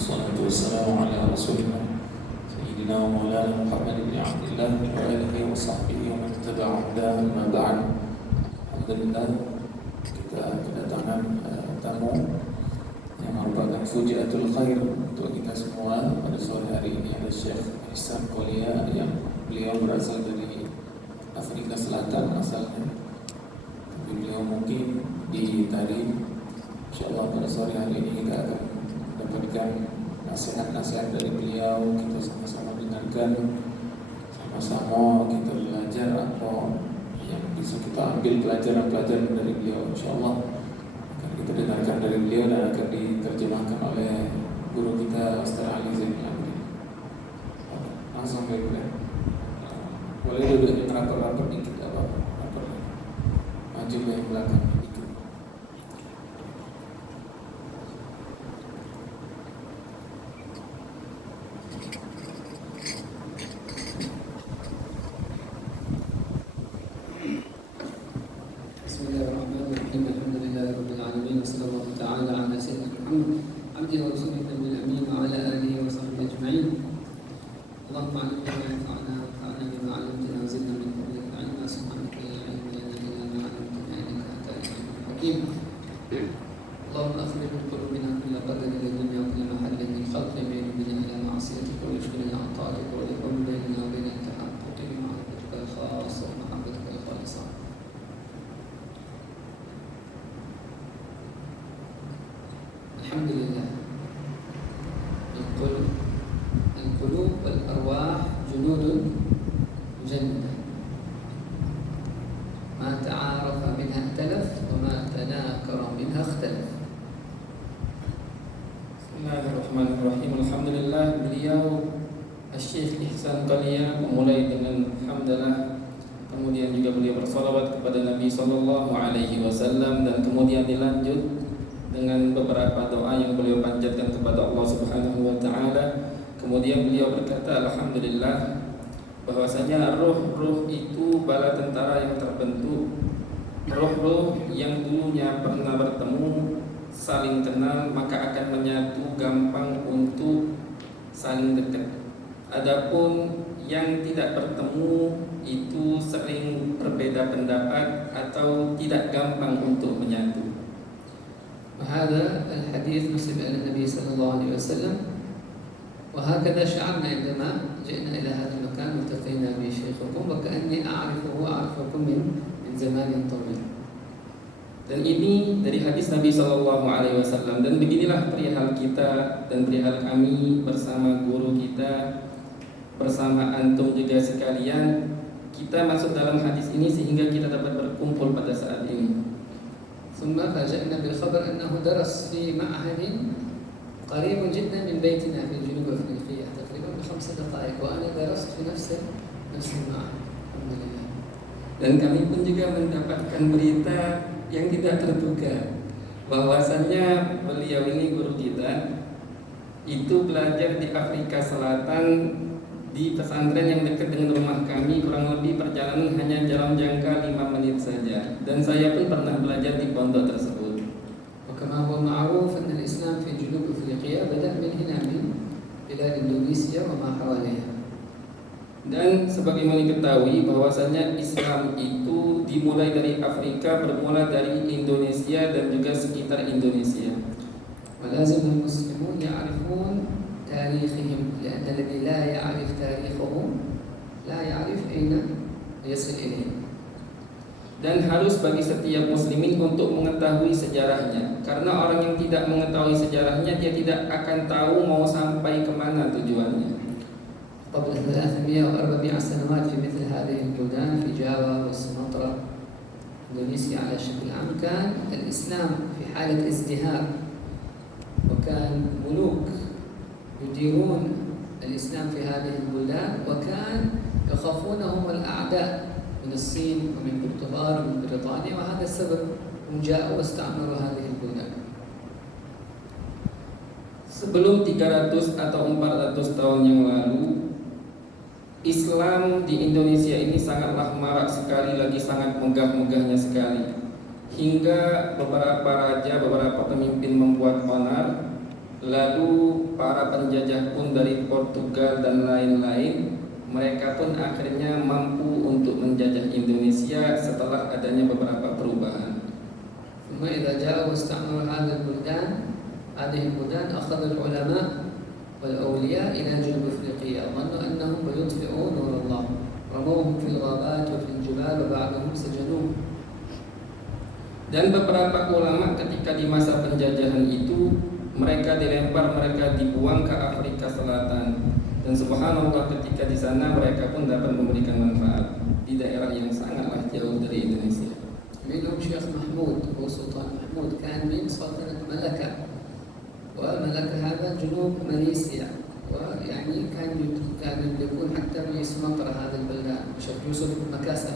والصلاة والسلام على رسول الله سيدنا ومولانا محمد بن عبد الله وآله وصحبه ومن تبع هداه أما بعد. Alhamdulillah kita kedatangan tamu yang merupakan fujiatul khair untuk kita semua pada sore hari ini. Ada Syekh Ihsan Qolia yang beliau berasal dari Afrika Selatan asalnya, tapi beliau mungkin di Tarim. InsyaAllah pada sore hari ini kita akan mendapatkan nasihat-nasihat dari beliau. Kita sama-sama dengarkan, sama-sama kita belajar apa yang bisa kita ambil pelajaran-pelajaran dari beliau. InsyaAllah akan kita dengarkan dari beliau dan akan diterjemahkan oleh guru kita Ustaz Ali Zainal Abidin. Langsung baik boleh. Boleh duduk rapat-rapat dikit apa-apa. Maju ke yang belakang. Alhamdulillah. Al-qulub wal-arwah junudun mujannada. Ma ta'arafa minha ikhtalaf wa ma tanakara minha ikhtalaf. Bismillahirrahmanirrahim. Alhamdulillah, beliau Syekh Ihsan Qolia memulai dengan hamdalah, kemudian juga beliau bersalawat kepada Nabi sallallahu alaihi wasallam, dan kemudian dilanjut dengan beberapa doa yang beliau panjatkan kepada Allah Subhanahu wa taala. Kemudian beliau berkata, alhamdulillah, bahwasanya roh-roh itu bala tentara yang terbentuk, roh-roh yang dulunya pernah bertemu, saling kenal, maka akan menyatu gampang untuk saling dekat. Adapun yang tidak bertemu itu sering berbeda pendapat atau tidak gampang untuk menyatu. وهذا الحديث نسب إلى النبي صلى الله عليه وسلم، وهكذا شعرنا عندما جئنا إلى هذا المكان والتقينا بشيخكم، وكأني أعرفكم من زمان طويل. Dan ini dari hadis Nabi Sallallahu Alaihi Wasallam. Dan beginilah perihal kita dan perihal kami bersama guru kita, bersama antum juga sekalian. Kita masuk dalam hadis ini sehingga kita dapat berkumpul pada saat ini. ثم فاجأنا بالخبر أنه درس في معهد قريب جدا من بيتنا في جنوب أفريقيا، تقريبا ب5 دقائق، وأنا درست في نفس المعهد. الحمد لله. Dan kami pun juga mendapatkan berita yang tidak terduga, bahwasannya beliau ini guru kita itu belajar di Afrika Selatan, di pesantren yang dekat dengan rumah kami, kurang lebih perjalanan hanya dalam jangka 5 menit saja. Dan saya pun pernah belajar di pondok tersebut. وكما هو معروف أن الإسلام في جنوب أفريقيا بدأ من هنا من بلاد إندونيسيا وما حواليها. Dan sebagaimana diketahui bahwasanya Islam itu dimulai dari Afrika, bermula dari Indonesia dan juga sekitar Indonesia. ولازم المسلمون يعرفون تاريخهم، لأن الذي لا يعرف تاريخهم لا يعرف أين يصل إليه. Dan harus bagi setiap muslimin untuk mengetahui sejarahnya, karena orang yang tidak mengetahui sejarahnya dia tidak akan tahu mau sampai kemana tujuannya. قبل 300 و400 سنوات في مثل هذه البلدان في جاوا وسومطرة إندونيسيا على شكل عام كان الإسلام في حالة ازدهار، وكان ملوك يديرون الإسلام في هذه البلدان، وكان يخافونهم الأعداء من الصين ومن البرتغال ومن بريطانيا، وهذا السبب هم جاءوا واستعمروا هذه البلدان. Sebelum 300 atau 400 tahun yang lalu, Islam di Indonesia ini sangatlah marak sekali, lagi sangat megah-megahnya sekali. Hingga beberapa raja, beberapa pemimpin membuat onar Lalu para penjajah pun dari Portugal dan lain-lain, mereka pun akhirnya mampu untuk menjajah Indonesia setelah adanya beberapa perubahan. ثم إذا جاءوا واستعمروا هذه البلدان أخذ العلماء والأولياء إلى جنوب أفريقيا ظنوا أنهم بيطفئوا نور الله رموهم في الغابات وفي الجبال وبعضهم سجنوهم. Dan beberapa ulama ketika di masa penjajahan itu mereka dilempar, mereka dibuang ke Afrika Selatan. Dan subhanallah ketika di sana mereka pun dapat memberikan manfaat di daerah yang sangatlah jauh dari Indonesia. منهم شيخ محمود أبو سلطان محمود كان من سلطنة ملكة، وملكة هذا جنوب ماليزيا، ويعني كان يملكون حتى من سمطرة هذه البلدان. الشيخ يوسف بن مكاسر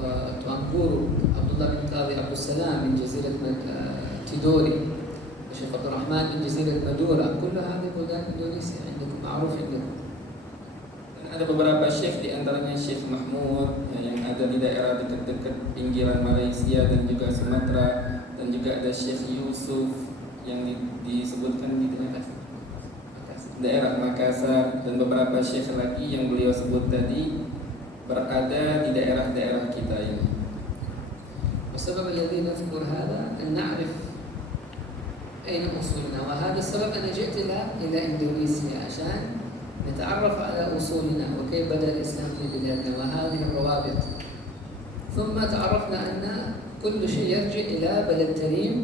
وتوانبورو، عبد الله بن قاضي عبد السلام من جزيرة تيدوري، الشيخ عبد الرحمن من جزيرة مادورا، كل هذه بلدان إندونيسيا عندكم معروف عندكم. Ada beberapa syekh, di antaranya Syekh Mahmud yang ada di daerah dekat-dekat pinggiran Malaysia dan juga Sumatera, dan juga ada Syekh Yusuf yang disebutkan di daerah Makassar, dan beberapa syekh lagi yang beliau sebut tadi berada di daerah-daerah kita ini. والسبب الذي نذكر هذا أن نعرف أين أصولنا، وهذا السبب أنا جئت إلى إندونيسيا عشان نتعرف على أصولنا وكيف بدأ الإسلام في بلادنا وهذه الروابط. ثم تعرفنا أن كل شيء يرجع إلى بلد تريم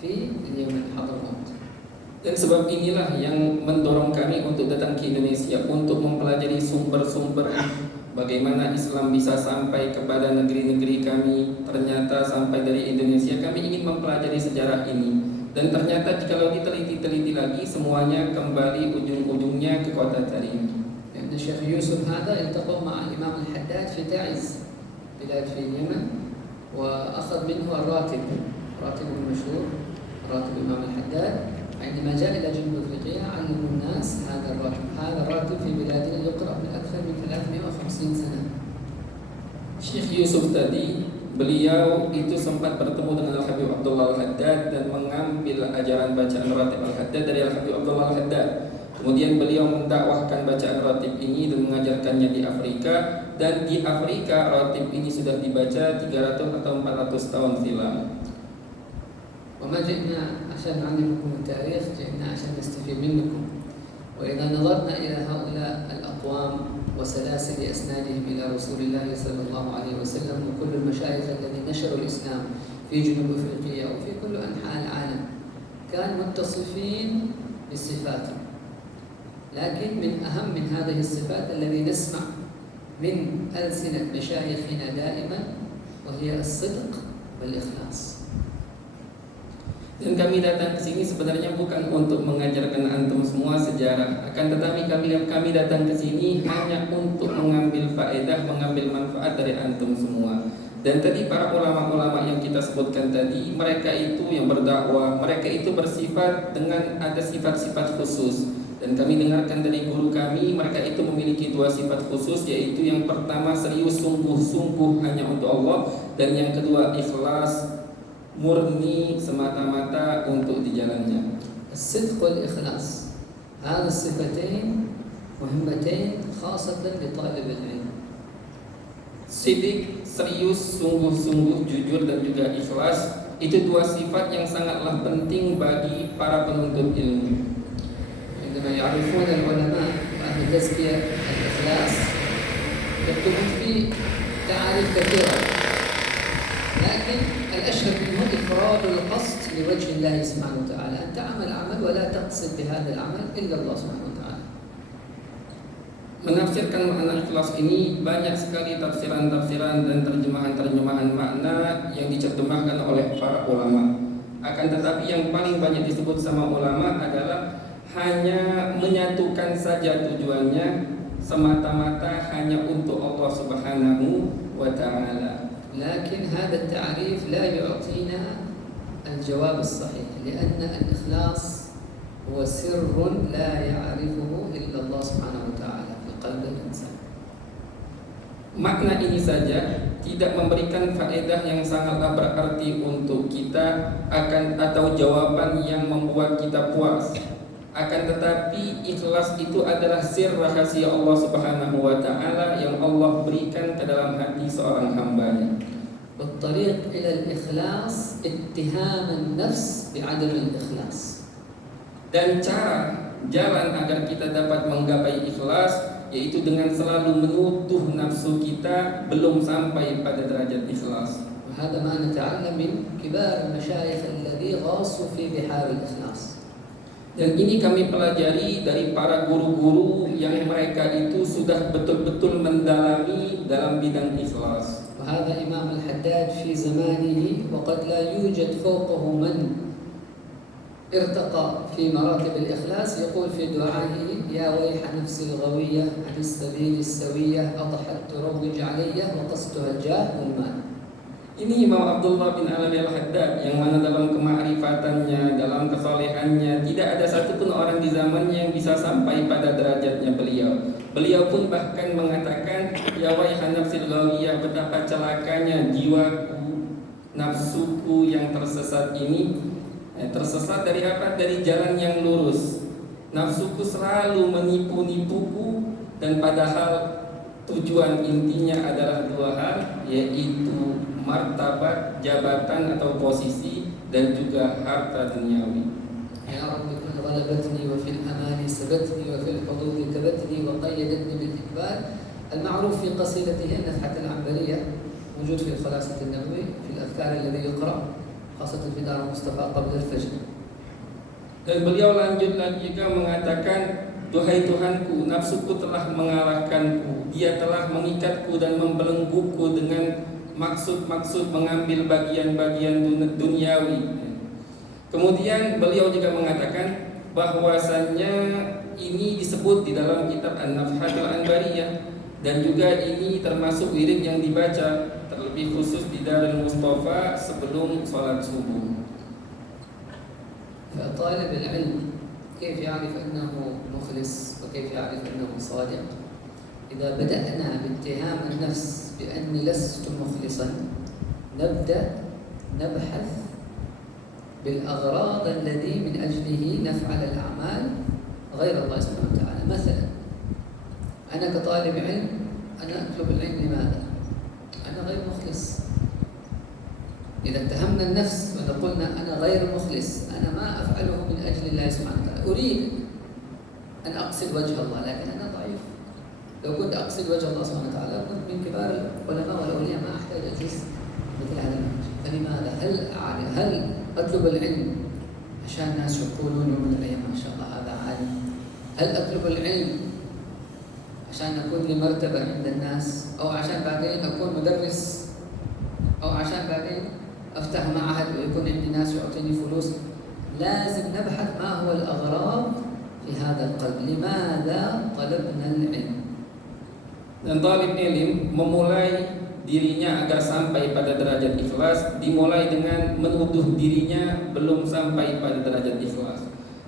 في اليمن حضرموت. Dan sebab inilah yang mendorong kami untuk datang ke Indonesia, untuk mempelajari sumber-sumber bagaimana Islam bisa sampai kepada negeri-negeri kami. Ternyata sampai dari Indonesia, kami ingin mempelajari sejarah ini. Dan ternyata kalau diteliti-teliti lagi, semuanya kembali ujung-ujungnya ke kota Tarim. لأن الشيخ يوسف هذا التقى مع الإمام الحداد في تعز بلاد في اليمن، وأخذ منه الراتب المشهور راتب الإمام الحداد. عندما جاء إلى جنوب أفريقيا علموا الناس هذا الراتب في بلادنا يقرأ من أكثر من 350 سنة. Syekh Yusuf tadi, beliau itu sempat bertemu dengan Al-Habib Abdullah Al-Haddad dan mengambil ajaran bacaan ratib Al-Haddad dari Al-Habib Abdullah Al-Haddad. Kemudian beliau mendakwahkan bacaan ratib ini dan mengajarkannya di Afrika, dan di Afrika ratib ini sudah dibaca 300 atau 400 tahun silam. وما جئنا عشان نعلمكم التاريخ، جئنا عشان نستفيد منكم. وإذا نظرنا إلى هؤلاء الأقوام وسلاسل أسنادهم إلى رسول الله صلى الله عليه وسلم وكل المشايخ الذين نشروا الإسلام في جنوب أفريقيا وفي كل أنحاء العالم كانوا متصفين بالصفات، لكن من أهم من هذه الصفات الذي نسمع من ألسنة مشايخنا دائما وهي الصدق والإخلاص. Dan kami datang ke sini sebenarnya bukan untuk mengajarkan antum semua sejarah, akan tetapi kami datang ke sini hanya untuk mengambil faedah, mengambil manfaat dari antum semua. Dan tadi para ulama-ulama yang kita sebutkan tadi, mereka itu yang berdakwah, mereka itu bersifat dengan ada sifat-sifat khusus. Dan kami dengarkan dari guru kami, mereka itu memiliki dua sifat khusus, yaitu yang pertama serius sungguh-sungguh hanya untuk Allah, dan yang kedua ikhlas, murni semata-mata untuk di jalannya. الصدق والإخلاص هذه الصفتين مهمتين خاصة لطالب العلم. Sidik, serius, sungguh-sungguh, jujur, dan juga ikhlas, itu dua sifat yang sangatlah penting bagi para penuntut ilmu. عندما يعرفون العلماء أهل التزكية الإخلاص يكتبون فيه تعاريف كثيرة، لكن الأشهر منه إفراد القصد لوجه الله سبحانه وتعالى، أن تعمل عمل ولا تقصد بهذا العمل إلا الله سبحانه وتعالى. Menafsirkan makna ikhlas ini banyak sekali tafsiran-tafsiran dan terjemahan-terjemahan makna yang diterjemahkan oleh para ulama. Akan tetapi yang paling banyak disebut sama ulama adalah hanya menyatukan saja tujuannya, semata-mata hanya untuk Allah Subhanahu wa Ta'ala. لكن هذا التعريف لا يعطينا الجواب الصحيح، لأن الإخلاص هو سر لا يعرفه إلا الله سبحانه وتعالى في قلب الإنسان. Makna ini saja tidak memberikan faedah yang sangatlah berarti untuk kita atau jawaban yang membuat kita puas. Akan tetapi ikhlas itu adalah sir rahasia Allah Subhanahu wa taala yang Allah berikan ke dalam hati seorang hamba-Nya. والطريق إلى الإخلاص اتهام النفس بعدم الإخلاص. Dan jalan agar kita dapat menggapai ikhlas yaitu dengan selalu menuduh nafsu kita belum sampai pada derajat ikhlas. وهذا ما نتعلم من كبار المشايخ الذي غاصوا في بحار الإخلاص. Dan ini kami pelajari dari para guru-guru yang mereka itu sudah betul-betul mendalami dalam bidang ikhlas. وهذا إمام الحداد في زمانه وقد لا يوجد فوقه من ارتقى في مراتب الإخلاص يقول في دعائه يا ويح نفسي الغوية عن السبيل السوية أضحت تروج علي وقصدها الجاه والمال. Ini Imam Abdullah bin Alawi Al-Haddad yang mana dalam kema'rifatannya, dalam kesalehannya tidak ada satupun orang di zamannya yang bisa sampai pada derajatnya beliau. Beliau pun bahkan mengatakan, ya waihan nafsil ghawiyah, betapa celakanya jiwaku, nafsuku yang tersesat ini. Tersesat dari apa? Dari jalan yang lurus. Nafsuku selalu menipu-nipuku dan padahal tujuan intinya adalah dua hal, yaitu martabat, jabatan atau posisi dan juga harta duniawi. يا رب كن غلبتني وفي الأمان سبتني وفي الحظوظ كبتني وقيدتني بالإقبال. المعروف في قصيدته النفحة العنبرية موجود في الخلاصة النبوي في الأذكار الذي يقرأ خاصة في دار المصطفى قبل الفجر. Dan beliau lanjut lagi juga mengatakan, duhai Tuhanku, nafsuku telah mengalahkanku, dia telah mengikatku dan membelengguku dengan maksud-maksud mengambil bagian-bagian duniawi. Kemudian beliau juga mengatakan bahwasannya ini disebut di dalam kitab An-Nafhatul Anbariyah dan juga ini termasuk wirid yang dibaca terlebih khusus di Darul Mustafa sebelum sholat subuh. فطالب العلم كيف يعرف أنه مخلص وكيف يعرف أنه صادق؟ إذا بدأنا باتهام النفس بأني لست مخلصا نبدأ نبحث بالأغراض الذي من أجله نفعل الأعمال غير الله سبحانه وتعالى. مثلا أنا كطالب علم أنا أطلب العلم لماذا؟ أنا غير مخلص. إذا اتهمنا النفس وقلنا أنا غير مخلص، أنا ما أفعله من أجل الله سبحانه وتعالى، أريد أن أقصد وجه الله لكن أنا ضعيف. لو كنت أقصد وجه الله سبحانه وتعالى كنت من كبار العلماء والأولياء ما أحتاج أجلس مثل هذا المنهج. فلماذا؟ هل أطلب العلم عشان الناس يقولون يوم من الأيام ما شاء الله هذا عالم؟ هل أطلب العلم عشان أكون لي مرتبة عند الناس، أو عشان بعدين أكون مدرس، أو عشان بعدين أفتح معهد ويكون عندي ناس يعطيني فلوس؟ لازم نبحث ما هو الأغراض في هذا القلب، لماذا طلبنا العلم. Dan talib ilm memulai dirinya agar sampai pada derajat ikhlas dimulai dengan menuduh dirinya belum sampai pada derajat ikhlas.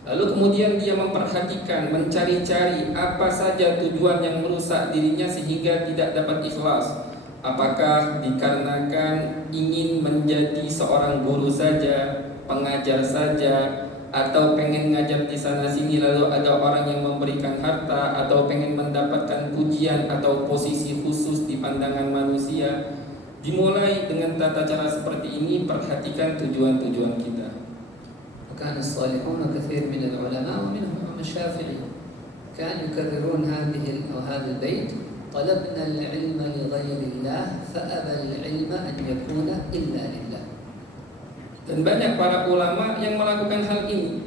Lalu kemudian dia memperhatikan, mencari-cari apa saja tujuan yang merusak dirinya sehingga tidak dapat ikhlas. Apakah dikarenakan ingin menjadi seorang guru saja, pengajar saja, atau pengen ngajar di sana sini lalu ada orang yang memberikan harta, atau pengen mendapatkan pujian atau posisi khusus di pandangan manusia. Dimulai dengan tata cara seperti ini, perhatikan tujuan-tujuan kita. وكان الصالحون كثير من العلماء ومنهم الإمام الشافعي كانوا يكررون هذا البيت: طلبنا العلم لغير الله فأبى العلم أن يكون إلا لله. Dan banyak para ulama yang melakukan hal ini.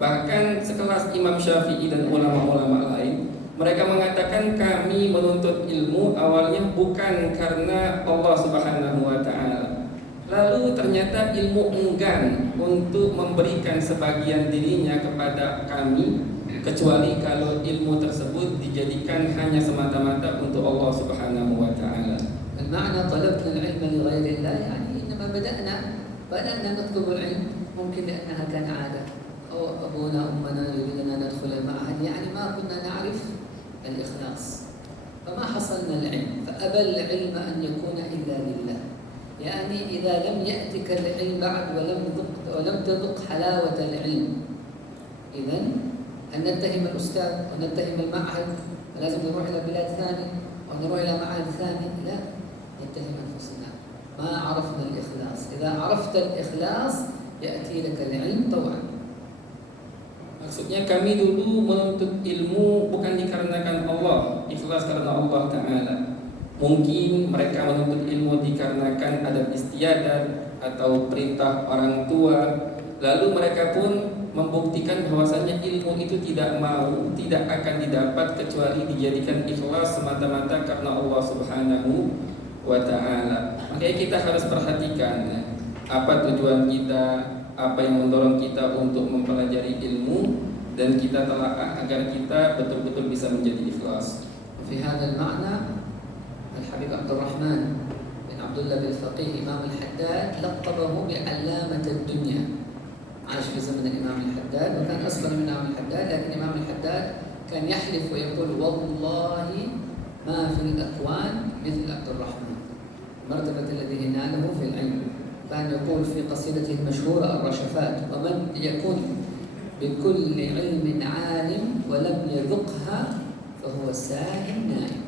Bahkan sekelas Imam Syafi'i dan ulama-ulama lain, mereka mengatakan kami menuntut ilmu awalnya bukan karena Allah Subhanahu wa taala. Lalu ternyata ilmu enggan untuk memberikan sebagian dirinya kepada kami kecuali kalau ilmu tersebut dijadikan hanya semata-mata untuk Allah Subhanahu wa taala. المعنى طلبنا العلم لغير الله يعني إنما بدأنا نطلب العلم ممكن لأنها كان عادة، أو أبونا أمنا يريدنا ندخل المعهد، يعني ما كنا نعرف الإخلاص فما حصلنا العلم، فأبى العلم أن يكون إلا إلا لله. يعني إذا لم يأتك العلم بعد ولم تذق حلاوة العلم، إذن أن نتهم الأستاذ ونتهم المعهد ولازم نروح إلى بلاد ثانية أو نروح إلى معهد ثاني، لا، نتهم أنفسنا، ما عرفنا الإخلاص. إذا عرفت الإخلاص يأتي لك العلم طوعا. Maksudnya kami dulu menuntut ilmu bukan dikarenakan Allah, ikhlas karena Allah Ta'ala. Mungkin mereka menuntut ilmu dikarenakan ada istiadat atau perintah orang tua. Lalu mereka pun membuktikan bahwasanya ilmu itu tidak akan didapat kecuali dijadikan ikhlas semata-mata karena Allah Subhanahu wa Ta'ala. Makanya kita harus perhatikan apa tujuan kita, apa yang mendorong kita untuk mempelajari ilmu, dan kita telaah agar kita betul-betul bisa menjadi ikhlas. في هذا المعنى الحبيب عبد الرحمن بن عبد الله بن الفقيه إمام الحداد لقبه بعلامة الدنيا. عاش في زمن الإمام الحداد وكان أصغر من الإمام الحداد، لكن الإمام الحداد كان يحلف ويقول والله ما في الأكوان مثل عبد الرحمن، المرتبة الذي ناله في العلم. كان يقول في قصيدته المشهورة الرشفات: ومن يكن بكل علم عالم ولم يذقها فهو ساهٍ نائم.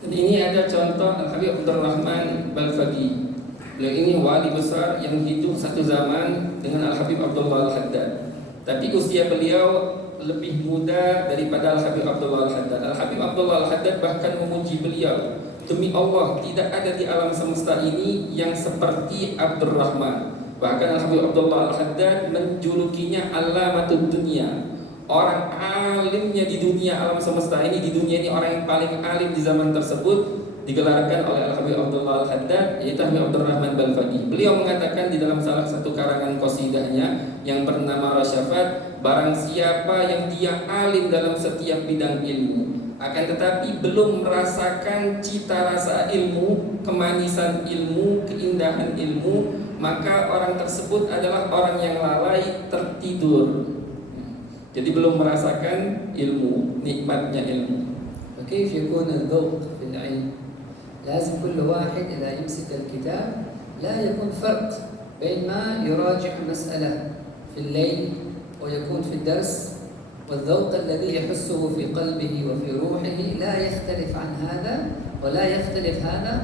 Dan ini ada contoh Al-Habib Abdul Rahman Balfaqi. Beliau ini wali besar yang hidup satu zaman dengan Al-Habib Abdullah Al-Haddad. Tapi usia beliau lebih muda daripada Al-Habib Abdullah Al-Haddad. Al-Habib Abdullah Al-Haddad bahkan memuji beliau, demi Allah tidak ada di alam semesta ini yang seperti Abdul Rahman. Bahkan Al-Habib Abdullah Al-Haddad menjulukinya Allamatud Dunya, orang alimnya di dunia alam semesta ini, di dunia ini orang yang paling alim di zaman tersebut digelarkan oleh Al-Habib Abdullah Al-Haddad, yaitu Habib Abdul Rahman Balfaqi. Beliau mengatakan di dalam salah satu karangan qasidahnya yang bernama Rasyafat, barang siapa yang dia alim dalam setiap bidang ilmu, akan tetapi belum merasakan cita rasa ilmu, kemanisan ilmu, keindahan ilmu, maka orang tersebut adalah orang yang lalai, tertidur. Jadi belum merasakan ilmu, nikmatnya ilmu. فكيف يكون الذوق في العلم؟ لازم كل واحد إذا يمسك الكتاب لا يكون فرق بين ما يراجع مسألة في الليل ويكون في الدرس، والذوق الذي يحسه في قلبه وفي روحه لا يختلف عن هذا، ولا يختلف هذا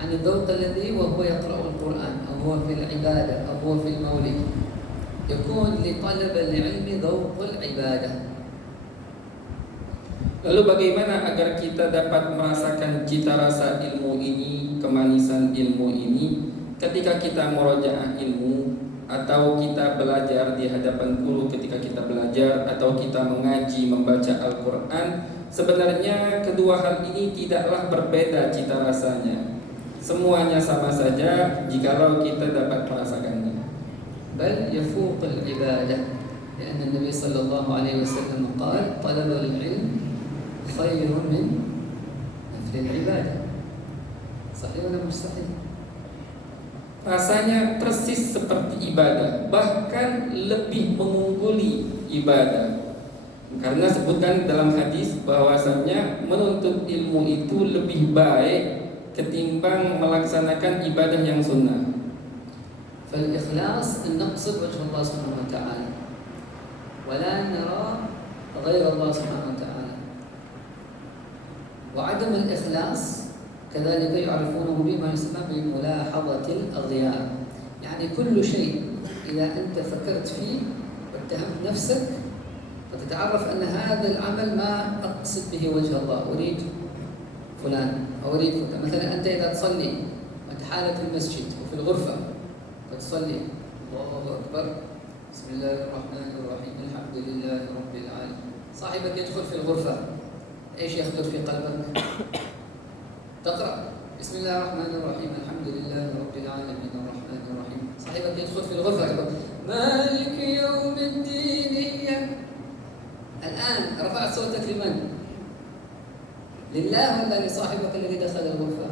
عن الذوق الذي وهو يقرأ القرآن أو هو في العبادة أو هو في المولد. يكون لطلب العلم ذوق العبادة. Lalu bagaimana agar kita dapat merasakan cita rasa ilmu ini, kemanisan ilmu ini ketika kita murojaah ilmu, atau kita belajar di hadapan guru ketika kita belajar, atau kita mengaji membaca Al-Quran? Sebenarnya kedua hal ini tidaklah berbeda cita rasanya. Semuanya sama saja jikalau kita dapat merasakannya. بل يفوق العبادة، لأن النبي صلى الله عليه وسلم قال طلب العلم خير من نفل العبادة. صحيح ولا مش صحيح؟ Rasanya persis seperti ibadah, bahkan lebih mengungguli ibadah. Karena sebutkan dalam hadis bahwasanya menuntut ilmu itu lebih baik ketimbang melaksanakan ibadah yang sunnah. فالإخلاص أن نقصد وجه الله سبحانه وتعالى ولا نرى غير الله سبحانه وتعالى. وعدم الإخلاص كذلك يعرفونه بما يسمى بملاحظة الأغيار، يعني كل شيء إذا أنت فكرت فيه واتهمت نفسك فتتعرف أن هذا العمل ما أقصد به وجه الله، أريد فلان أو أريد فلان. مثلا أنت إذا تصلي وأنت حالك في المسجد وفي الغرفة تصلي الله أكبر بسم الله الرحمن الرحيم الحمد لله رب العالمين، صاحبك يدخل في الغرفة، إيش يخطر في قلبك؟ تقرأ بسم الله الرحمن الرحيم الحمد لله رب العالمين الرحمن الرحيم، صاحبك يدخل في الغرفة يقول مالك يوم الدين إياك. الآن رفعت صوتك لمن؟ لله ولا لصاحبك الذي دخل الغرفة؟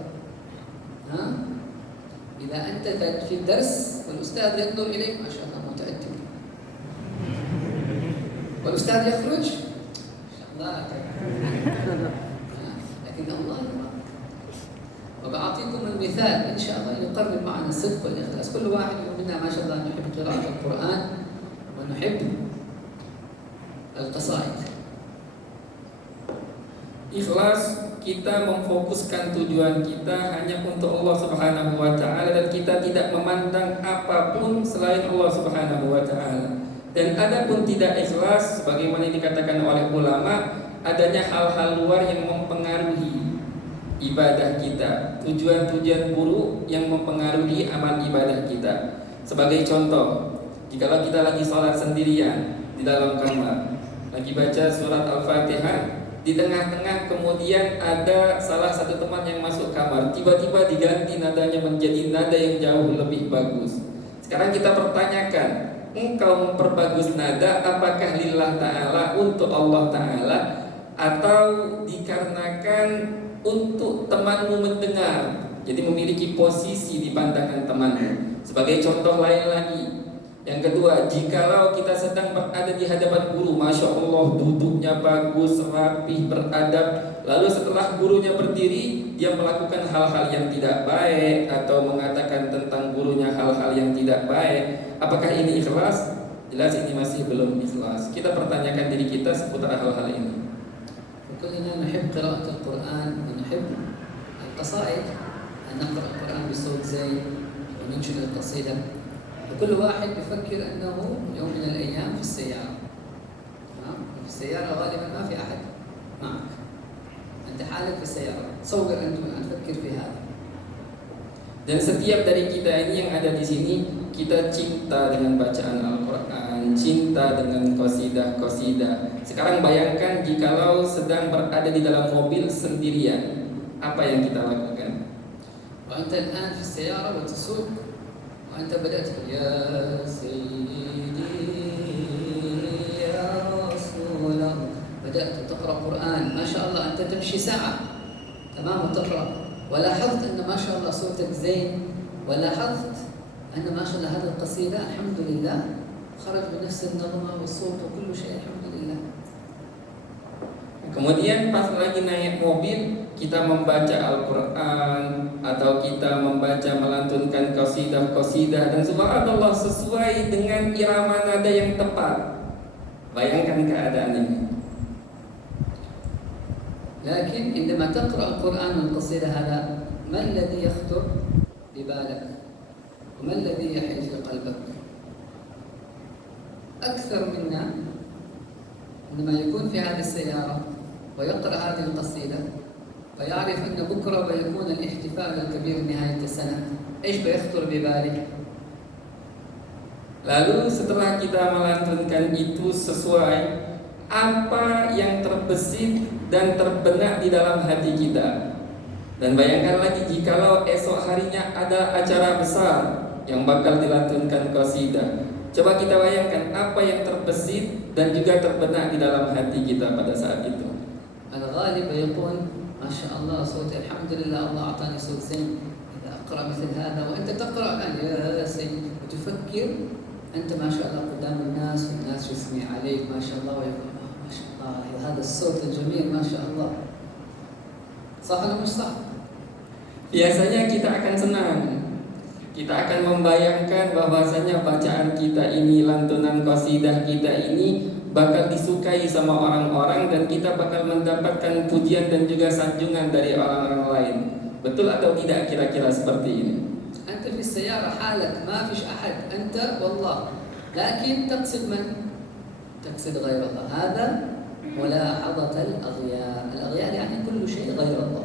ها؟ إذا أنت في الدرس والأستاذ ينظر إليك ما شاء الله متأدب، والأستاذ يخرج ما شاء الله، لكن الله يراك. وبأعطيكم المثال إن شاء الله يقرب معنا الصدق والإخلاص. كل واحد منا ما شاء الله نحب قراءة القرآن ونحب القصائد. Ikhlas, kita memfokuskan tujuan kita hanya untuk Allah Subhanahu wa taala dan kita tidak memandang apapun selain Allah Subhanahu wa taala. Dan adapun tidak ikhlas, sebagaimana dikatakan oleh ulama, adanya hal-hal luar yang mempengaruhi ibadah kita, tujuan-tujuan buruk yang mempengaruhi amal ibadah kita. Sebagai contoh, jikalau kita lagi sholat sendirian di dalam kamar, lagi baca surat Al-Fatihah, di tengah-tengah kemudian ada salah satu teman yang masuk kamar, tiba-tiba diganti nadanya menjadi nada yang jauh lebih bagus. Sekarang kita pertanyakan, engkau memperbagus nada apakah lillah ta'ala, untuk Allah ta'ala, atau dikarenakan untuk temanmu mendengar, jadi memiliki posisi di pandangan temanmu. Sebagai contoh lain lagi, yang kedua, jikalau kita sedang berada di hadapan guru, Masya Allah duduknya bagus, rapih, beradab, lalu setelah gurunya berdiri, dia melakukan hal-hal yang tidak baik atau mengatakan tentang gurunya hal-hal yang tidak baik, apakah ini ikhlas? Jelas ini masih belum ikhlas. Kita pertanyakan diri kita seputar hal-hal ini. كلنا نحب قراءة القرآن ونحب القصائد، أن نقرأ القرآن بصوت زين وننشد القصيدة. وكل واحد يفكر أنه يوم من الأيام في السيارة. في السيارة غالبا ما في أحد معك، أنت حالك في السيارة. تصور أنت الآن فكر في هذا. Dan setiap dari kita ini yang ada di sini, kita cinta dengan bacaan Al-Quran, cinta dengan qasidah-qasidah. Sekarang bayangkan jikalau sedang berada di dalam mobil sendirian, apa yang kita lakukan? وأنت الآن في السيارة وتسوق وأنت بدأت يا سيدي يا رسول الله، بدأت تقرأ قرآن، ما شاء الله أنت تمشي ساعة تمام وتقرأ، ولاحظت أن ما شاء الله صوتك زين، ولاحظت أن ما شاء الله هذه القصيدة الحمد لله خرج بنفس النغمة والصوت وكل شيء الحمد لله. Kemudian pas lagi naik mobil, kita membaca Al-Quran atau kita membaca melantunkan qasidah-qasidah dan subhanallah sesuai dengan irama nada yang tepat. Bayangkan keadaan ini. لكن عندما تقرأ القرآن والقصيدة هذا ما الذي يخطر ببالك وما الذي يحل في قلبك؟ أكثر منا عندما يكون في هذه السيارة ويقرأ هذه القصيدة ويعرف أن بكرة بيكون الاحتفال الكبير نهاية السنة، إيش بيخطر ببالك؟ Lalu setelah kita melantunkan itu sesuai apa yang terbesit dan terbenak di dalam hati kita. Dan bayangkan lagi jikalau esok harinya ada acara besar yang bakal dilantunkan qasidah. Coba kita bayangkan apa yang terbesit dan juga terbenak di dalam hati kita pada saat itu. الغالب يقول ما شاء الله صوتي الحمد لله الله أعطاني صوت زين، إذا أقرأ مثل هذا وأنت تقرأ يا سيدي وتفكر أنت ما شاء الله قدام الناس والناس يثني عليك ما شاء الله ويقول ما شاء الله هذا الصوت الجميل ما شاء الله. صح ولا مش صح؟ Biasanya kita akan senang. Kita akan membayangkan bahwasanya bacaan kita ini, lantunan qasidah kita ini bakal disukai sama orang-orang dan kita bakal mendapatkan pujian dan juga sanjungan dari orang-orang lain. Betul atau tidak kira-kira seperti ini? أنت في السيارة حالك ما فيش أحد أنت والله، لكن تقصد من؟ تقصد غير الله. هذا ملاحظة الأغيار. الأغيار يعني كل شيء غير الله.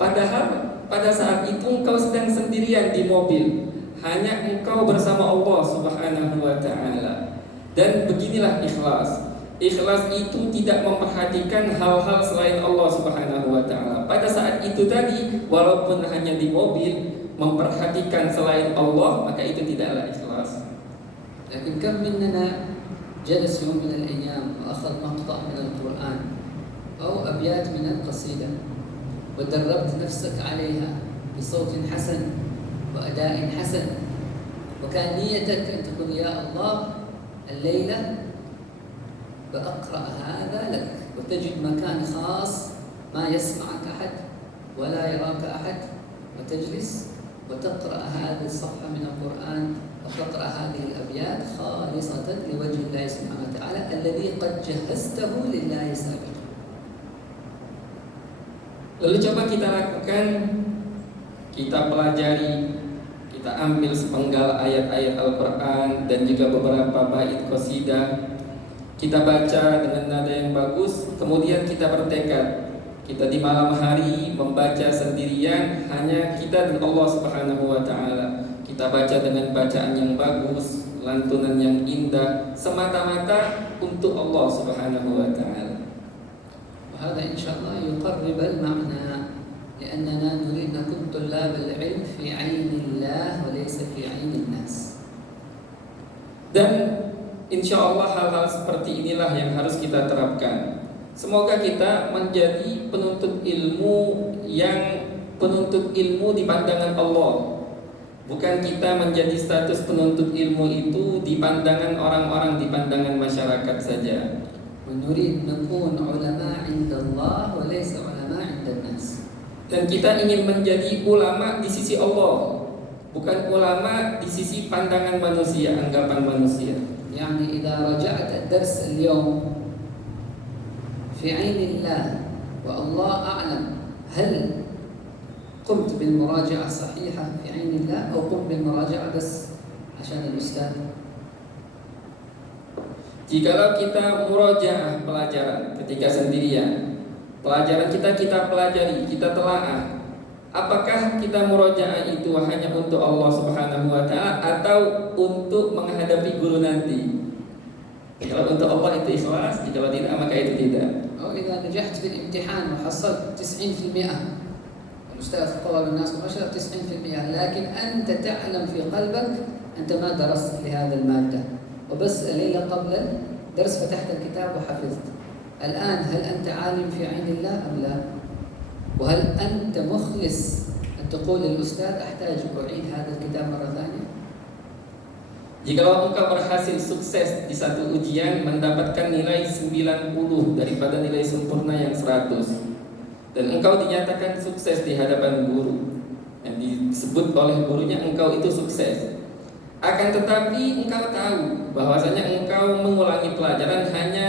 Padahal pada saat itu engkau sedang sendirian di mobil, hanya engkau bersama Allah Subhanahu wa ta'ala. Dan beginilah ikhlas. Ikhlas itu tidak memperhatikan hal-hal selain Allah Subhanahu wa ta'ala. Pada saat itu tadi, walaupun hanya di mobil, memperhatikan selain Allah, maka itu tidaklah ikhlas. لكن كم مننا جلس يوم من الأيام وأخذ مقطع من القرآن أو أبيات من القصيدة ودربت نفسك عليها بصوت حسن وأداء حسن، وكان نيتك أن تقول يا الله الليلة بأقرأ هذا لك، وتجد مكان خاص ما يسمعك أحد ولا يراك أحد وتجلس وتقرأ هذه الصفحة من القرآن وتقرأ هذه الأبيات خالصة لوجه الله سبحانه وتعالى الذي قد جهزته لله سابقا. Lalu coba kita lakukan, kita pelajari, kita ambil sepenggal ayat-ayat Al-Quran dan juga beberapa bait qasidah, kita baca dengan nada yang bagus, kemudian kita bertekad, kita di malam hari membaca sendirian hanya kita dan Allah Subhanahu wa Ta'ala. Kita baca dengan bacaan yang bagus, lantunan yang indah, semata-mata untuk Allah Subhanahu wa Ta'ala. وهذا إن شاء الله يقرب المعنى لأننا نريد نكون طلاب العلم في عين الله وليس في عين الناس. Dan insya Allah hal-hal seperti inilah yang harus kita terapkan. Semoga kita menjadi penuntut ilmu di pandangan Allah. Bukan kita menjadi status penuntut ilmu itu di pandangan orang-orang, di pandangan masyarakat saja. ونريد نكون علماء عند الله وليس علماء عند الناس. Dan kita ingin menjadi ulama di sisi Allah, bukan ulama di sisi pandangan manusia, anggapan manusia. يعني إذا رجعت الدرس اليوم في عين الله والله أعلم هل قمت بالمراجعة الصحيحة في عين الله أو قمت بالمراجعة بس عشان الأستاذ. Jikalau kita murojaah pelajaran ketika sendirian, pelajaran kita pelajari, kita telaah, apakah kita murojaah itu hanya untuk Allah Subhanahu wa Ta'ala atau untuk menghadapi guru nanti? Kalau untuk Allah itu ikhlas, jika tidak maka itu tidak. أو إذا نجحت في الامتحان وحصلت 90%، الأستاذ طلب الناس ما شاء 90%، لكن أنت تعلم في قلبك أنت ما درست لهذا المادة، وبس ليلة قبل الدرس فتحت الكتاب وحفظت. الآن هل أنت عالم في عين الله أم لا؟ وهل أنت مخلص أن تقول للأستاذ أحتاج أعيد هذا الكتاب مرة ثانية؟ Jikalau engkau berhasil sukses di satu ujian mendapatkan nilai 90 daripada nilai sempurna yang 100, dan engkau dinyatakan sukses di hadapan guru, yang disebut oleh gurunya engkau itu sukses, akan tetapi engkau tahu bahwasanya engkau mengulangi pelajaran hanya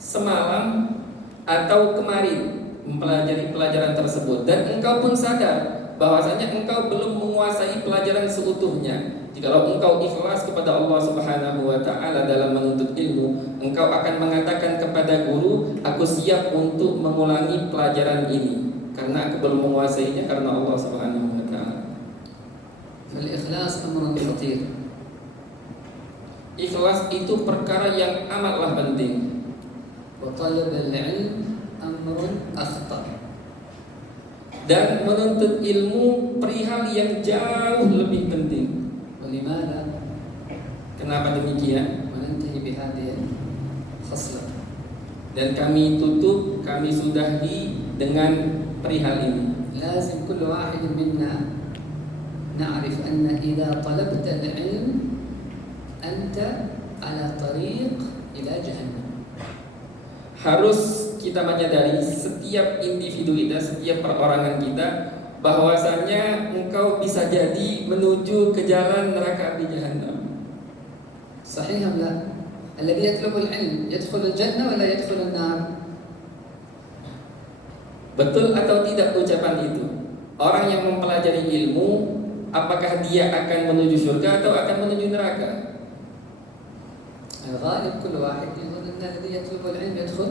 semalam atau kemarin mempelajari pelajaran tersebut, dan engkau pun sadar bahwasanya engkau belum menguasai pelajaran seutuhnya. Jikalau engkau ikhlas kepada Allah Subhanahu wa Ta'ala dalam menuntut ilmu, engkau akan mengatakan kepada guru, aku siap untuk mengulangi pelajaran ini karena aku belum menguasainya karena Allah Subhanahu wa Ta'ala. فالإخلاص أمر خطير. Ikhlas itu perkara yang amatlah penting. وطلب العلم أمر أخطر. Dan menuntut ilmu perihal yang jauh lebih penting. ولماذا؟ Kenapa demikian? وننتهي بهذه الخصلة. Dan kami tutup, kami sudahi dengan perihal ini. لازم كل واحد منا نعرف أن إذا طلبت العلم أنت على طريق إلى جهنم. Harus kita menyadari setiap individu kita, setiap perorangan kita, bahwasanya engkau bisa jadi menuju ke jalan neraka api jahanam. صحيح أم لا؟ الذي يطلب العلم يدخل الجنة ولا يدخل النار؟ Betul atau tidak ucapan itu? Orang yang mempelajari ilmu, apakah dia akan menuju surga atau akan menuju neraka? الغالب كل واحد يظن أن الذي يطلب العلم يدخل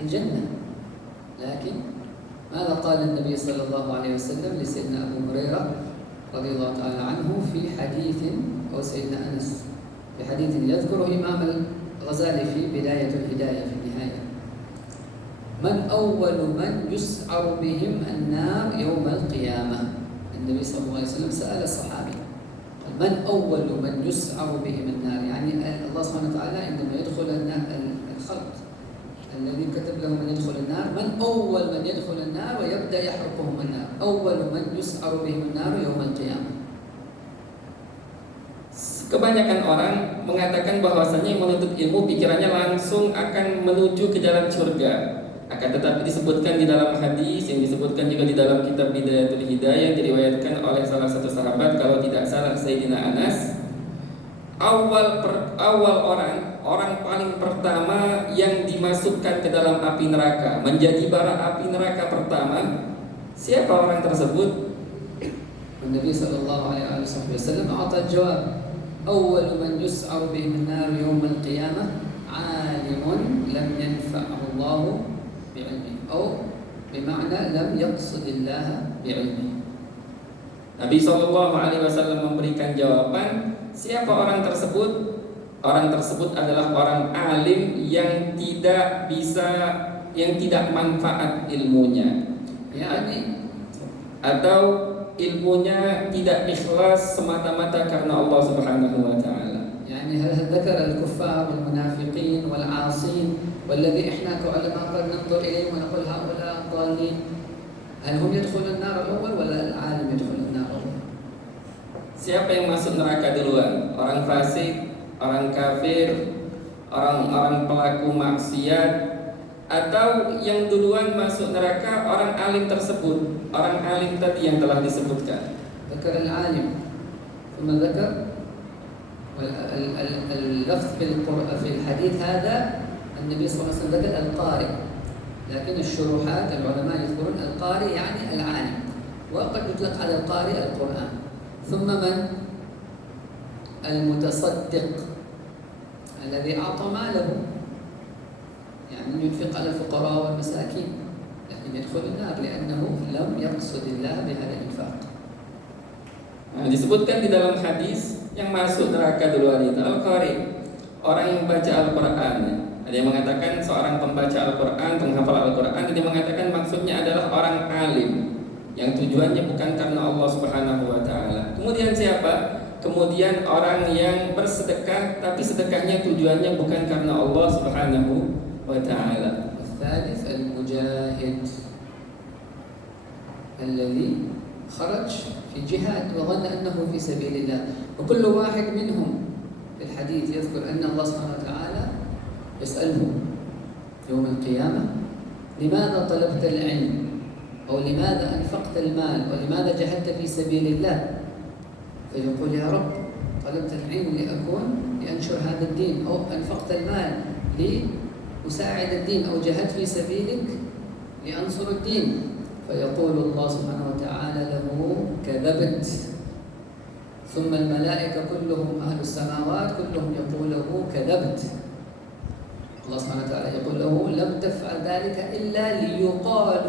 الجنة، لكن ماذا قال النبي صلى الله عليه وسلم لسيدنا أبو هريرة رضي الله تعالى عنه في حديث، أو سيدنا أنس في حديث يذكره إمام الغزالي في بداية الهداية في النهاية: من أول من يسعر بهم النار يوم القيامة. النبي صلى الله عليه وسلم سأل الصحابي: من أول من يسعر بهم النار؟ يعني الله سبحانه وتعالى عندما يدخل الخلق الذي كتب لهم أن يدخل النار، من أول من يدخل النار ويبدأ يحرقهم النار؟ أول من يسعر بهم النار يوم القيامة. Kebanyakan orang mengatakan bahwasanya yang menuntut ilmu pikirannya langsung akan menuju ke jalan surga. Akan tetapi disebutkan di dalam hadis, yang disebutkan juga di dalam kitab Bidayatul Hidayah, yang diriwayatkan oleh salah satu sahabat, kalau tidak salah Sayyidina Anas, awal orang paling pertama yang dimasukkan ke dalam api neraka, menjadi bara api neraka pertama, siapa orang tersebut? النبي صلى الله عليه وسلم أعطى الجواب أول من يسعر به النار يوم القيامة عالم لم ينفعه الله بعلمه أو بمعنى لم يقصد الله بعلمه. Nabi SAW memberikan jawaban, siapa orang tersebut? Orang tersebut adalah orang alim yang tidak manfaat ilmunya, atau ilmunya tidak ikhlas semata-mata karena Allah Subhanahu wa taala. يعني هل ذكر الكفار والمنافقين والعاصين والذي احنا كعلماء قد ننظر اليهم ونقول هؤلاء ضالين، هل هم يدخلون النار الاول ولا العالم يدخل النار الاول؟ Siapa yang masuk neraka duluan? Orang fasik, orang kafir, orang-orang pelaku maksiat, atau yang duluan masuk neraka orang alim tersebut, orang alim tadi yang telah disebutkan. ذكر العالم ثم ذكر اللفظ في الحديث هذا النبي صلى الله عليه وسلم ذكر القارئ، لكن الشروحات العلماء يذكرون القارئ يعني العالم، وقد يطلق على القارئ القرآن. ثم من؟ المتصدق الذي أعطى ماله، يعني ينفق على الفقراء والمساكين، لكن يدخل النار لأنه لم يقصد الله بهذا الإنفاق. Nah, disebutkan di dalam hadis yang masuk neraka duluan itu al-qari, orang yang membaca Al-Quran. Ada yang mengatakan seorang pembaca Al-Quran, penghafal Al-Quran. Ada yang mengatakan maksudnya adalah orang alim yang tujuannya bukan karena Allah Subhanahu wa taala. Kemudian siapa? Kemudian orang yang bersedekah tapi sedekahnya tujuannya bukan karena Allah Subhanahu wa taala. الثالث المجاهد الذي خرج في جهاد وظن أنه في سبيل الله، وكل واحد منهم في الحديث يذكر أن الله سبحانه وتعالى يسأله يوم القيامة لماذا طلبت العلم، أو لماذا أنفقت المال، ولماذا جهدت في سبيل الله؟ فيقول يا رب طلبت العلم لأنشر هذا الدين، أو أنفقت المال لأساعد الدين، أو جهدت في سبيلك لأنصر الدين. فيقول الله سبحانه وتعالى له كذبت. ثم الملائكة كلهم أهل السماوات كلهم يقول له كذبت. الله سبحانه وتعالى يقول له لم تفعل ذلك إلا ليقال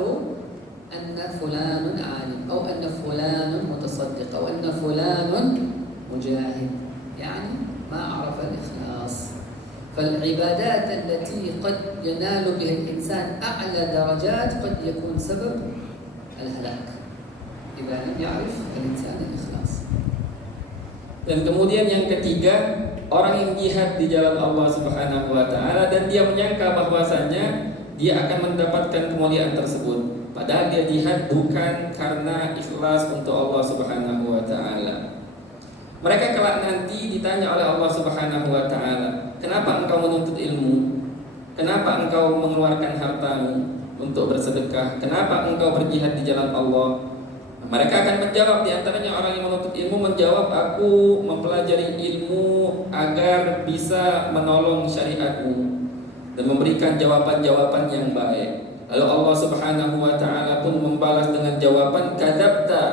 أن فلان عالم، أو أن فلان متصدق، أو أن فلان مجاهد، يعني ما عرف الإخلاص. فالعبادات التي قد ينال بها الإنسان أعلى درجات قد يكون سبب الهلاك إذا لم يعرف الإنسان الإخلاص. Dan kemudian yang ketiga, orang yang jihad di jalan Allah Subhanahu wa taala dan dia menyangka bahwasanya dia akan mendapatkan kemuliaan tersebut, padahal dia jihad bukan karena ikhlas untuk Allah Subhanahu wa taala. Mereka kelak nanti ditanya oleh Allah Subhanahu wa taala, kenapa engkau menuntut ilmu? Kenapa engkau mengeluarkan hartamu untuk bersedekah? Kenapa engkau berjihad di jalan Allah? Mereka akan menjawab, di antaranya orang yang menuntut ilmu menjawab, aku mempelajari ilmu agar bisa menolong syariatmu dan memberikan jawaban-jawaban yang baik. Lalu Allah Subhanahu wa taala pun membalas dengan jawaban kadzabta,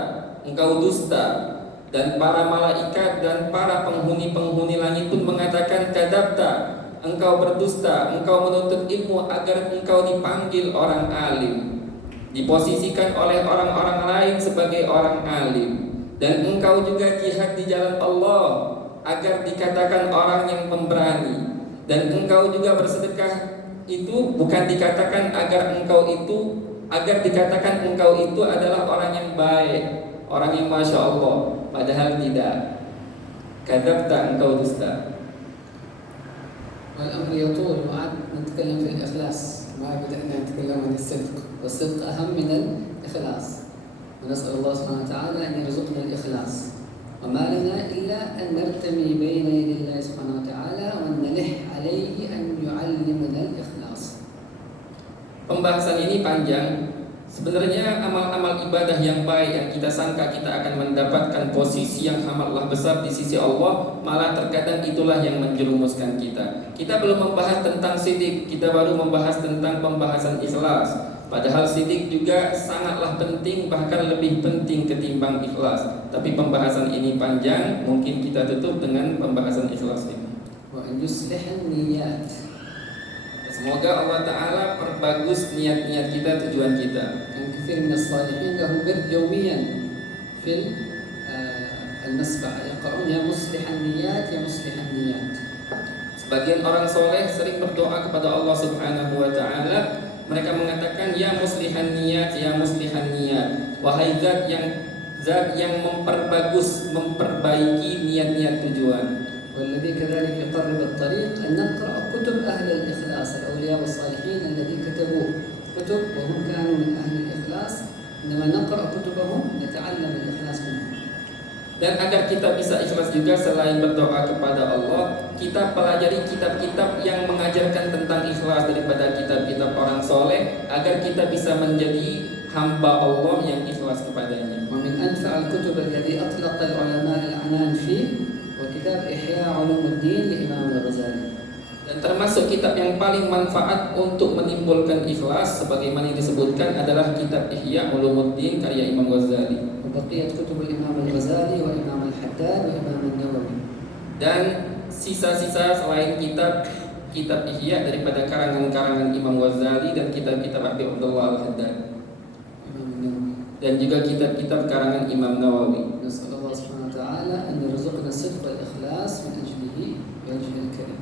engkau dusta. Dan para malaikat dan para penghuni-penghuni langit pun mengatakan kadzabta, engkau berdusta, engkau menuntut ilmu agar engkau dipanggil orang alim, diposisikan oleh orang-orang lain sebagai orang alim, dan engkau juga jihad di jalan Allah agar dikatakan orang yang pemberani, dan engkau juga bersedekah itu bukan dikatakan agar dikatakan engkau itu adalah orang yang baik, orang yang masya Allah, padahal tidak. Kadzabta, engkau dusta. والأمر يطول وعاد نتكلم في الإخلاص، ما بدأنا نتكلم عن الصدق، والصدق أهم من الإخلاص، ونسأل الله سبحانه وتعالى أن يرزقنا الإخلاص، وما لنا إلا أن نرتمي بين يدي الله سبحانه وتعالى وأن نلح عليه أن يعلمنا الإخلاص. pembahasan ini panjang. Sebenarnya amal-amal ibadah yang baik yang kita sangka kita akan mendapatkan posisi yang amatlah besar di sisi Allah, malah terkadang itulah yang menjerumuskan kita. Kita belum membahas tentang sidik, kita baru membahas tentang pembahasan ikhlas. Padahal sidik juga sangatlah penting, bahkan lebih penting ketimbang ikhlas. Tapi pembahasan ini panjang, mungkin kita tutup dengan pembahasan ikhlas ini. Wa yuslihun niyyat. Semoga Allah Ta'ala perbagus niat-niat kita, tujuan kita. كان كثير من الصالحين لهم ورد يوميا في المسبح يقرؤون يا مصلح النيات يا مصلح النيات. Sebagian orang soleh sering berdoa kepada Allah Subhanahu wa Ta'ala. Mereka mengatakan ya muslihan niat, ya muslihan niat. Wahai zat yang memperbagus, memperbaiki niat-niat tujuan. والذي كذلك يقرب الطريق أن نقرأ كتب أهل الإخلاص الأولياء والصالحين الذين كتبوا كتب وهم كانوا من أهل الإخلاص. عندما نقرأ كتبهم نتعلم الإخلاص منهم. Dan agar kita bisa ikhlas juga, selain berdoa kepada Allah, kita pelajari kitab-kitab yang mengajarkan tentang ikhlas daripada kitab-kitab orang soleh, agar kita bisa menjadi hamba Allah yang ikhlas kepadanya. ومن أنفع الكتب الذي أطلق العلماء العنان فيه وكتاب إحياء علوم الدين لإمام الغزالي. Dan termasuk kitab yang paling manfaat untuk menimbulkan ikhlas sebagaimana yang disebutkan adalah kitab Ihya Ulumuddin karya Imam Ghazali. وبقية كتب الإمام الغزالي وإمام الحداد وإمام النووي. Dan sisa-sisa selain kitab Ihya daripada karangan-karangan Imam Ghazali dan kitab-kitab Abi Abdullah Al-Haddad. Dan juga kitab-kitab karangan Imam Nawawi. نسأل الله سبحانه وتعالى أن يرزقنا الصدق والإخلاص من أجله بوجهه الكريم.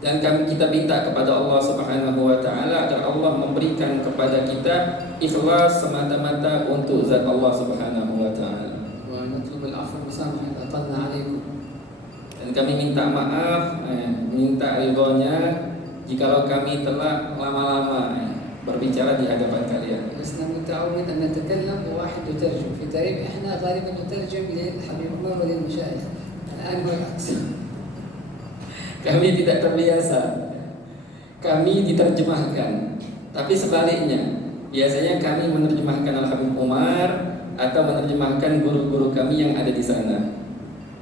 Dan kita minta kepada Allah Subhanahu wa Ta'ala agar Allah memberikan kepada kita ikhlas semata-mata untuk zat Allah Subhanahu wa Ta'ala. ونطلب العفو والمسامحة إذا أطلنا عليكم. Dan kami minta maaf, minta ridhonya jikalau kami telah lama-lama berbicara di hadapan kalian. لسنا متعودين أن نتكلم وواحد يترجم في تاريخ. إحنا غالبا نترجم للحبيب عمر وللمشايخ. الآن هو العكس. Kami tidak terbiasa. Kami diterjemahkan. Tapi sebaliknya, biasanya kami menerjemahkan Al-Habib Umar atau menerjemahkan guru-guru kami yang ada di sana.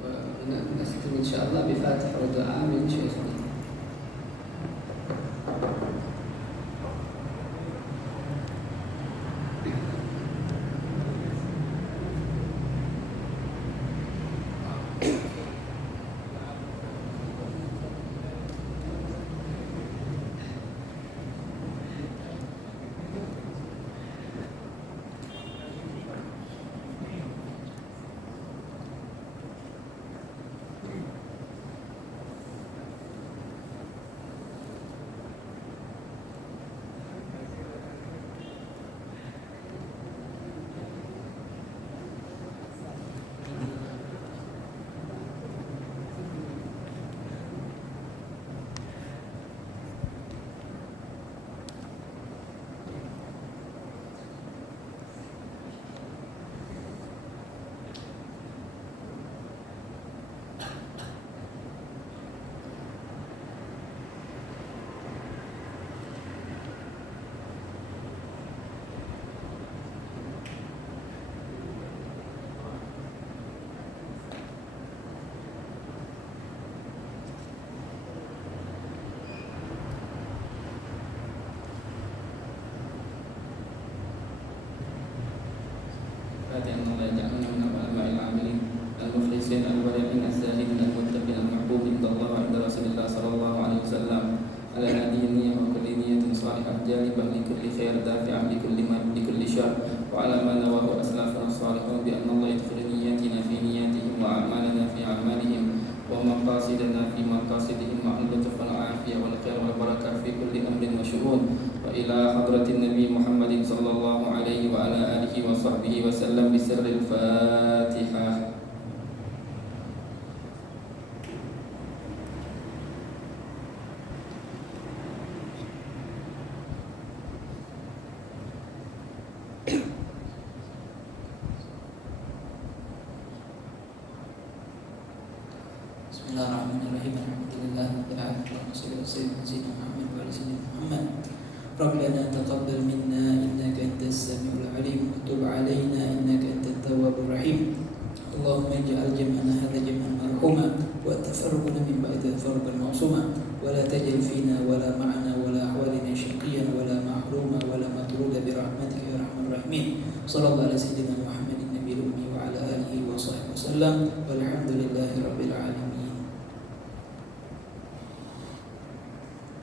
ونختم إن شاء الله بفاتحة ودعاء من شيخنا. Yang Allah ja'alna min al-ulama'i al-'amilin al-mukhlisin al-wari'in az-zahidin al-muttaqin al-mahbubin Allah wa inda Rasulillah sallallahu alaihi wasallam ala nabiyyin wa kulli niyatin salihah jalibah li kulli khair dafi'an li kulli syarr wa ala ma nawahu aslafuna salihun bi anna Allah yadkhulu niyyatina fi niyyatihim wa a'malana fi a'malihim wa maqasidana fi maqasidihim wa al-lutf wal 'afiyah wal khair wal barakah fi kulli amrin wa syu'un. Ila hadratin Nabi Muhammadin sallallahu alaihi wa ala alihi wa sahbihi wa sallam bi sirril Fatihah. Bismillahirrahmanirrahim. Alhamdulillah rabbil alamin. Wassalatu wassalamu ala sayyidina Muhammad wa ala sayyidina Muhammad. ربنا تقبل منا إنك أنت السميع العليم وتب علينا إنك أنت التواب الرحيم. اللهم اجعل جمعنا هذا جمعا مرحوما وتفرقنا من بعد تفرقا معصوما ولا تجعل فينا ولا معنا ولا أحوالنا شقيا ولا محروما ولا مطرودا برحمتك يا أرحم الراحمين. صلى الله على سيدنا محمد النبي الأمي وعلى آله وصحبه وسلم والحمد لله رب